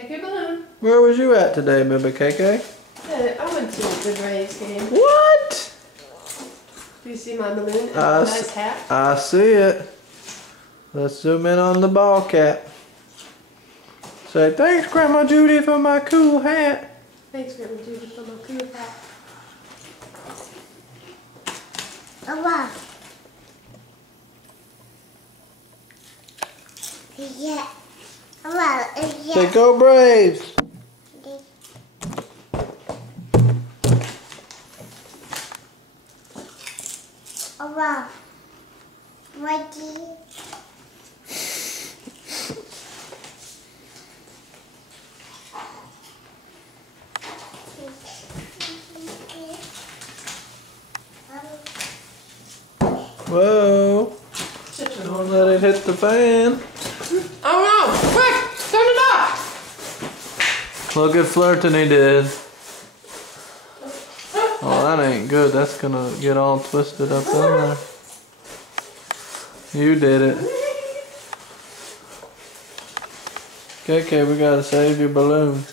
Take your balloon. Where was you at today, baby KK? I went to the Braves game. What? Do you see my balloon and my nice hat? I see it. Let's zoom in on the ball cap. Say, thanks, Grandma Judy, for my cool hat. Thanks, Grandma Judy, for my cool hat. Oh, wow. Yeah. Oh, wow. Yeah. Say, go Braves. Oh, wow. Ready? Whoa. Don't let it hit the fan. Oh no! Quick! Turn it off! Look at flirting he did. Oh, that ain't good. That's gonna get all twisted up in there. You did it. KK, we gotta save your balloon.